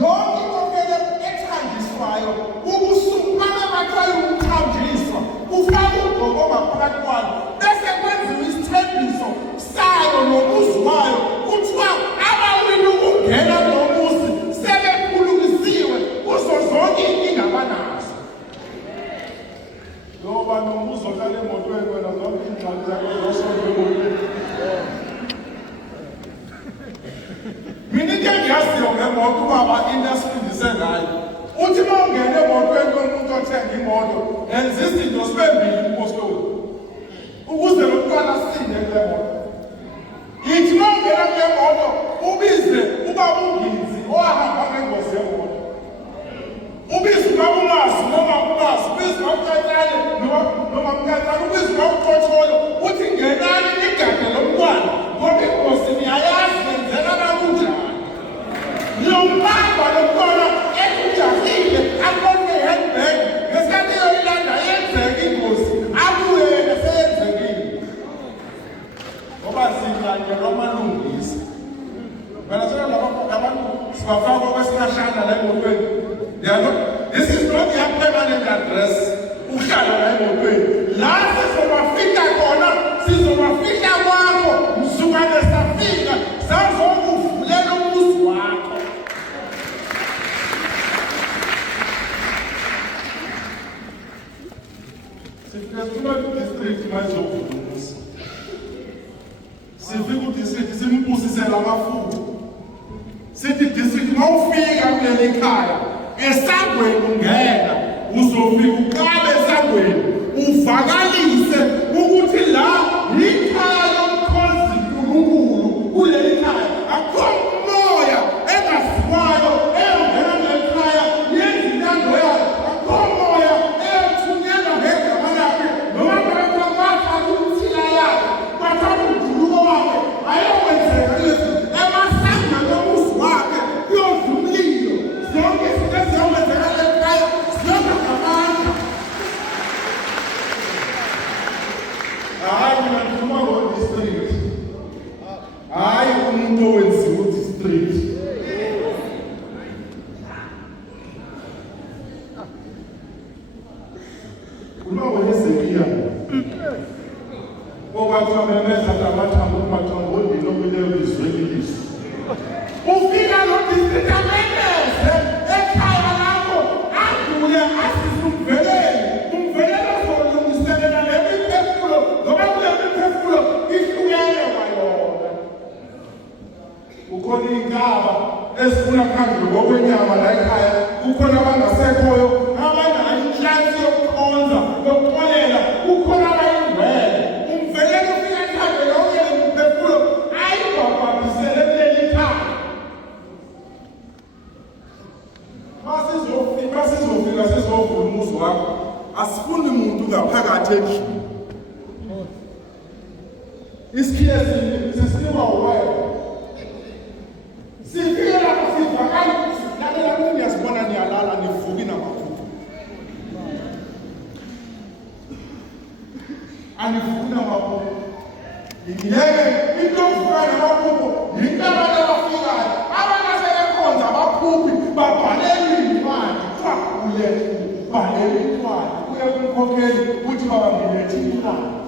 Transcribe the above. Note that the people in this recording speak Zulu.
yonke into vele ethanjiswayo ukusukana abathwala ukuthanjiswa kufaka ugqoko ngaphakathi kwayo bese kwenziwa isithembiso sayo nomuzi wayo kuthiwa abawini ukungena nomuzi sebekhulukisiwe kuzo zonke inkinga abanazo. Yoba nomuzi ohlala emotweni wena zonke ingxaki zakho zosonke emotweni. Mina into engiyaziyo ngemoto ubaba into asifundise ngayo uthi uma ungene emotweni komuntu othenga imoto yenza izinto sibe mbili impostoli ukuze lo mntwana asinde kule moto. Ithi uma ungena kule moto ubize ubaba uNgizi owahamba ngengozi yemoto, ubize ubaba uMazi noma uMazi, ubize ubaba uCathane noma uCathane, ubize ubaba uXoxolo uthi ngenani nigade lo mntwana ngoba ingozi niyayazi yenzeka kanjani. Ngiyombamba lo mntwana ekujahile abone handbag ngesikhathi yoyilanda yenzeka ingozi abuye yena seyenzekile ngoba zinganjelwa amalungisi. Phela abantu sibafaka kwesikashana la emotweni. This is not their permanent address. Uhlala la emotweni la sizobafika khona, sizobafika kwakho msukane safika sazokuvulela umuzi wakho. Sifika district mayizokuvusa. Sifika district simbusisela amafutha. Sithi district mawufika kuleli khaya esangweni ungena uzofika uqale esangweni uvakalise ukuthi la ikhaya lomkhosi uNkulunkulu kuleli khaya akho moya engaziwayo eyongena kuleli khaya yenza intando yayo, akho moya eyothunyelwa ngegama lakhe noma abantu abathatha umthila yakhe bathatha umjuluko wakhe ayokwenzeka lezi emasangweni nomuzi wakhe kuyodla umlilo zonke izinto eziyawenzeka kuleli khaya ziyodla ngamandla. Hayi mina ngikhuluma ngo-district, hayi umuntu owenziwe u-district. Khuluma ngo-Hezekiya okwathi amemeza amathambo kumathambondini okuleyo lizweni liso. Ufika lo-district amemeze ekhaya lakho aguye asize umveleli, umveleli ozolungiselela le miphefumulo ngoba kule miphefumulo ihlukene kwayona. Kukhona iy'nkaba ezifuna phandle ngokwenyama la ekhaya, kukhona abangasekhoyo abanayo inhlansi yokukhonza yokuxolela, kukhona abayingcwele. Umveleli ufika phandle yonke le miphefumulo ayibhabhabhisele kuleli khaya. Masizofika sizovula umuzi wakho asifuni muntu ngaphakathi endlini. Isikhiye sisinikwa uwena. Sifike lapho sivakala lalela ukuthi niyazibona niyalala nivuki namaphupho. Anivuki namaphupho. Ngiyeke into yokuvuka namaphupho yinto abantu abafikayo abangasebenza abaphuphi babhalelwe imali kuthiwa ulethe ubhalelwe imali kuye kumkhokheli ukuthi baba ngilethe imali.